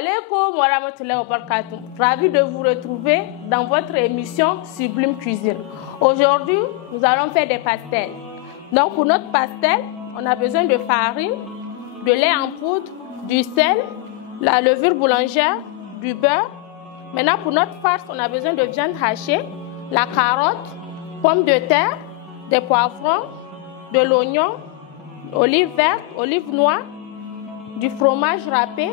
alaikum wa rahmatullahi wa barakatuh. Ravi de vous retrouver dans votre émission Sublime Cuisine. Aujourd'hui, nous allons faire des pastels. Donc pour notre pastel, on a besoin de farine, de lait en poudre, du sel, la levure boulangère, du beurre. Maintenant pour notre farce, on a besoin de viande hachée, la carotte, pommes de terre, des poivrons, de l'oignon, olive verte, olive noire, du fromage râpé.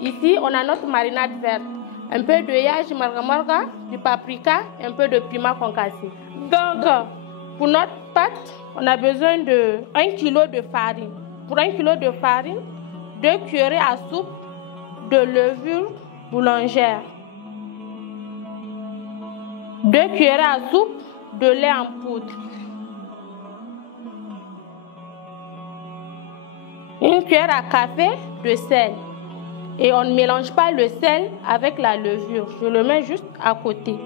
Ici, on a notre marinade verte, un peu de yaji marga, du paprika et un peu de piment concassé. Donc, pour notre pâte, on a besoin de 1 kg de farine. Pour 1 kg de farine, 2 cuillerées à soupe de levure boulangère, 2 cuillerées à soupe de lait en poudre, 1 cuillère à café de sel. Et on ne mélange pas le sel avec la levure. Je le mets juste à côté.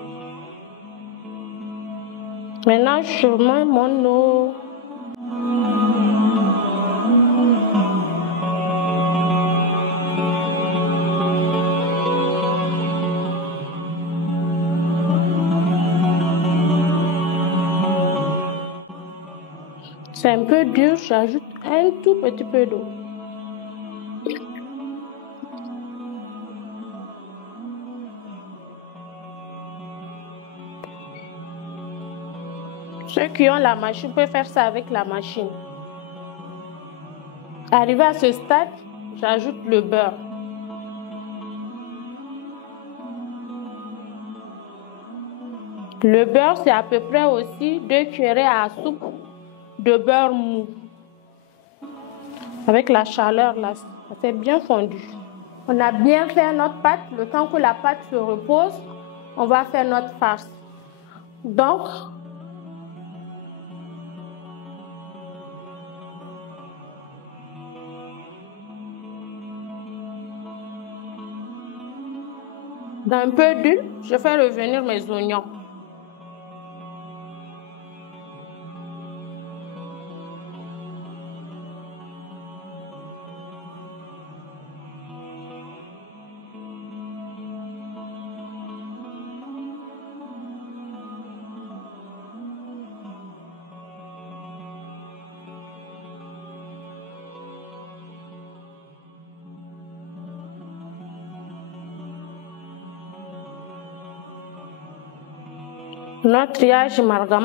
Maintenant, je mets mon eau. C'est un peu dur, j'ajoute un tout petit peu d'eau. Ceux qui ont la machine peuvent faire ça avec la machine. Arrivé à ce stade, j'ajoute le beurre. Le beurre, c'est à peu près aussi 2 cuillerées à soupe de beurre mou. Avec la chaleur, là, ça s'est bien fondu. On a bien fait notre pâte. Le temps que la pâte se repose, on va faire notre farce. Donc, dans un peu d'huile, je fais revenir mes oignons. Notre yaji marga,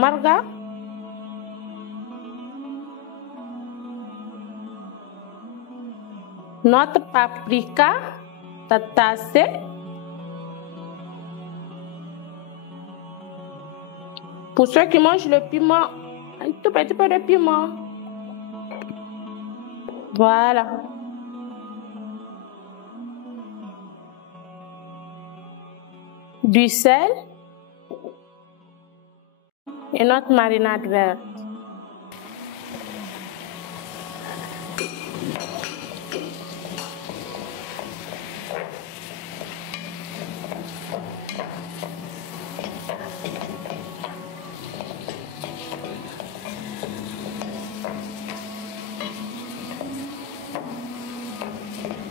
notre paprika tassé, pour ceux qui mangent le piment, un tout petit peu de piment. Voilà. Du sel. Et notre marinade verte.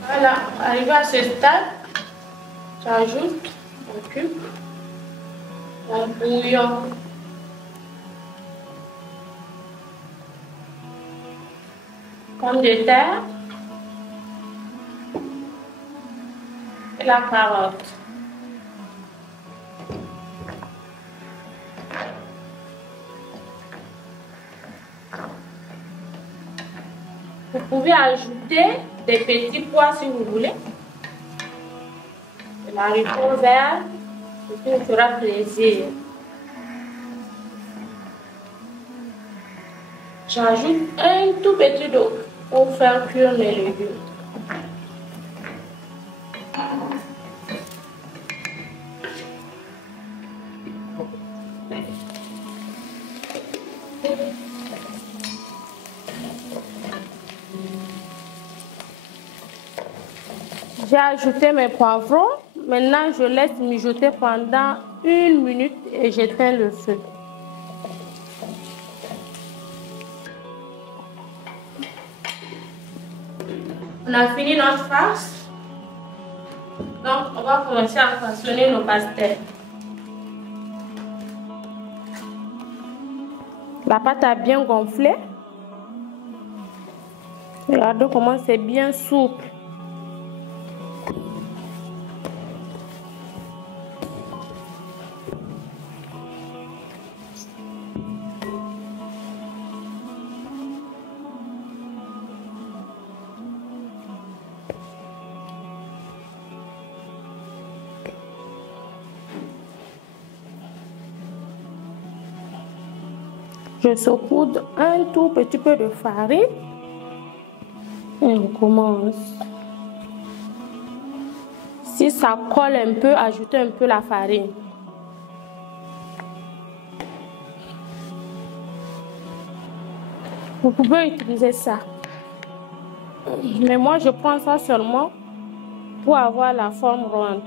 Voilà, arrivé à ce stade, j'ajoute un cube, un bouillon. Pommes de terre et la carotte. Vous pouvez ajouter des petits pois si vous voulez. De l'haricot vert, ce qui vous fera plaisir. J'ajoute un tout petit d'eau pour faire cuire mes légumes. J'ai ajouté mes poivrons. Maintenant, je laisse mijoter pendant 1 minute et j'éteins le feu. On a fini notre farce. Donc, on va commencer à façonner nos pastels. La pâte a bien gonflé. Regardez comment c'est bien souple. Je saupoudre un tout petit peu de farine et on commence. Si ça colle un peu, ajoutez un peu la farine. Vous pouvez utiliser ça. Mais moi, je prends ça seulement pour avoir la forme ronde.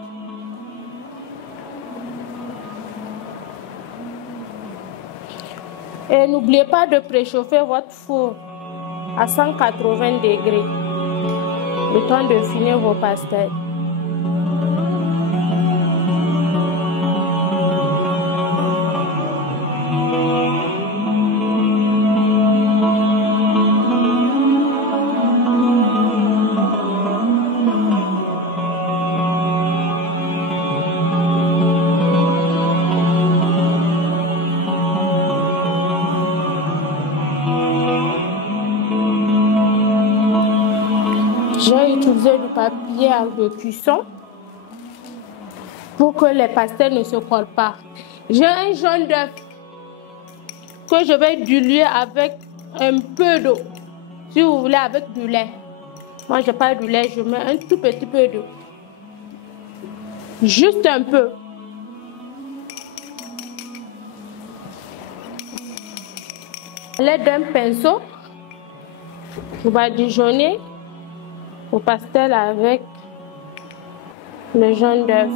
Et n'oubliez pas de préchauffer votre four à 180 degrés, le temps de finir vos pastels. J'ai utilisé du papier de cuisson pour que les pastels ne se collent pas. J'ai un jaune d'œuf que je vais diluer avec un peu d'eau. Si vous voulez avec du lait. Moi, je n'ai pas du lait, je mets un tout petit peu d'eau. Juste un peu. À l'aide d'un pinceau, on va badigeonner au pastel avec le jaune d'œuf.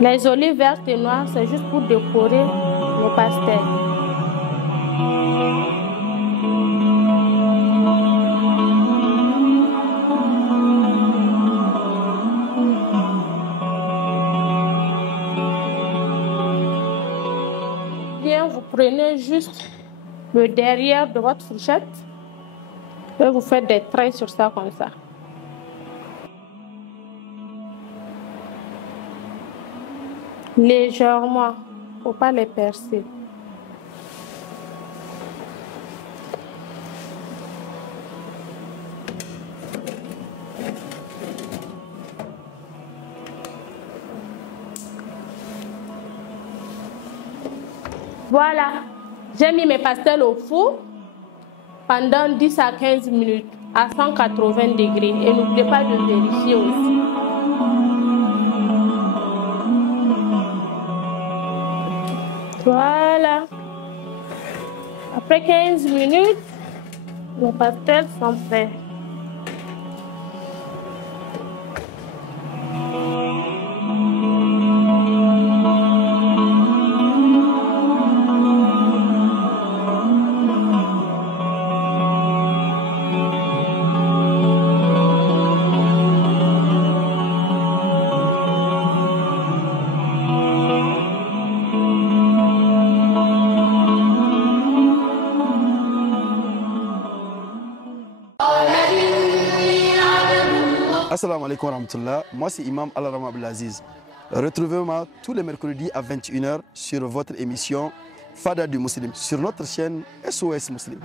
Les olives vertes et noires, c'est juste pour décorer nos pastels. Bien, vous prenez juste le derrière de votre fourchette et vous faites des traits sur ça comme ça. Légèrement, il ne faut pas les percer. Voilà, j'ai mis mes pastels au four pendant 10 à 15 minutes à 180 degrés et n'oubliez pas de vérifier aussi. Voilà. Après 15 minutes, nos pastels sont prêts. Assalamu alaikum wa rahmatullah. Moi c'est Imam Al-Rama Abdelaziz. Retrouvez-moi tous les mercredis à 21h sur votre émission Fada du Muslim sur notre chaîne SOS Muslim.